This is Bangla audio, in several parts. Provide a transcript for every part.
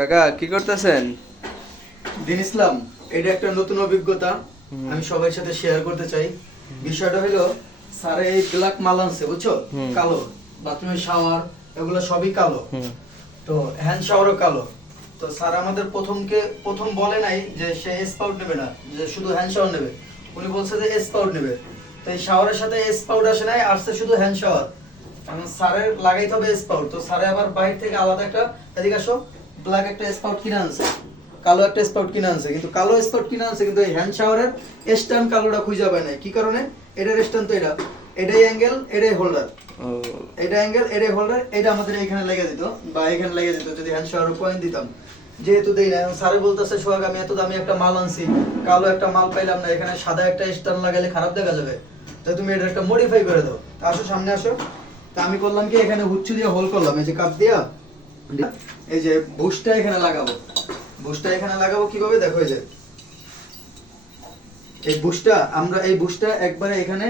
কাকা কি করতেছেন? দিন ইসলাম, এটা একটা নতুন অভিজ্ঞতা আমি সবার সাথে শেয়ার করতে চাই। বিষয়টা হলো স্যার এই ব্ল্যাক মাল আনছে বুঝছো, কালো বাথরুমের শাওয়ার এগুলো সবই কালো, তো হ্যান্ড শাওয়ারও কালো। তো স্যার আমাদের প্রথম বলে নাই যে সে স্পাউট নেবে না, যে শুধু হ্যান্ড শাওয়ার নেবে। উনি বলছে যে স্পাউট নেবে, তো এই শাওয়ারের সাথে স্পাউট আসে নাই, আসছে শুধু হ্যান্ড শাওয়ার। এখন স্যারের লাগাইতে হবে স্পাউট, তো স্যারে আবার বাইরে থেকে আলাদা একটা, এদিকে আসো, ব্ল্যাক একটা স্পাউট কিনে আনছে, কালো একটা স্পাউট কিনে আনছে। কিন্তু কালো স্পাউট কিনে আনছে কিন্তু এই হ্যান্ড শাওয়ারের স্ট্যান্ড কালোটা খুঁজে পায় নাই। কি কারণে? এটার স্ট্যান্ড তো এটাই অ্যাঙ্গেল, এটাই হোল্ডার, এটা অ্যাঙ্গেল, এটাই হোল্ডার, এটা আমাদের এখানে লেগে দিত বা এখানে লেগে যেত যদি হ্যান্ড শাওয়ার পয়েন্ট দিতাম। যেহেতু দেই না, এখন স্যারে বলতেছে সোহাগ আমি এত দামি একটা মাল আনছি, কালো একটা মাল পাইলাম না, এখানে সাদা একটা স্ট্যান্ড লাগাইলে খারাপ দেখা যাবে, তো তুমি এটা একটা মডিফাই করে দাও। তা আসো সামনে আসো। তা আমি করলাম কি, এখানে হুচ্ছু দিয়ে হোল করলাম, এই যে কাপ দিয়া, এই যে বুশটা এখানে লাগাবো। বুশটা এখানে লাগাবো কিভাবে দেখো, এই যে এই বুশটা, আমরা এই বুশটা একবারে এখানে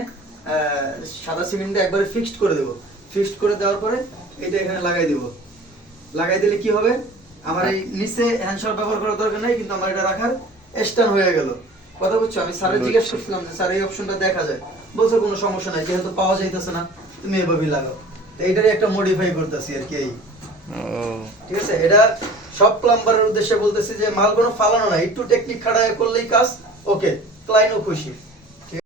সাদা সিমেন্টে একবারে ফিক্সড করে দেব। ফিক্সড করে দেওয়ার পরে এটা এখানে লাগাই দেব। লাগাই দিলে কি হবে, আমার এই নিচে হ্যান্ডশাওয়ার ব্যবহার করার দরকার নাই, কিন্তু আমার এটা রাখার স্ট্যান্ড হয়ে গেল। কথা বুঝছো? আমি স্যারের জিজ্ঞেস করছিলাম যে স্যার এই অপশনটা দেখা যায়, বলছে কোনো সমস্যা নাই, যেহেতু পাওয়া যাইতেছে না তুমি এভাবেই লাগাও। তো এইটারই একটা মডিফাই করতেছি আর কি। এই ঠিক আছে, এটা সব প্লাম্বারের উদ্দেশ্যে বলতেছি যে মাল কোনো ফালানো না, একটু টেকনিক খাটায় করলেই কাজ ওকে, ক্লায়েন্টও খুশি।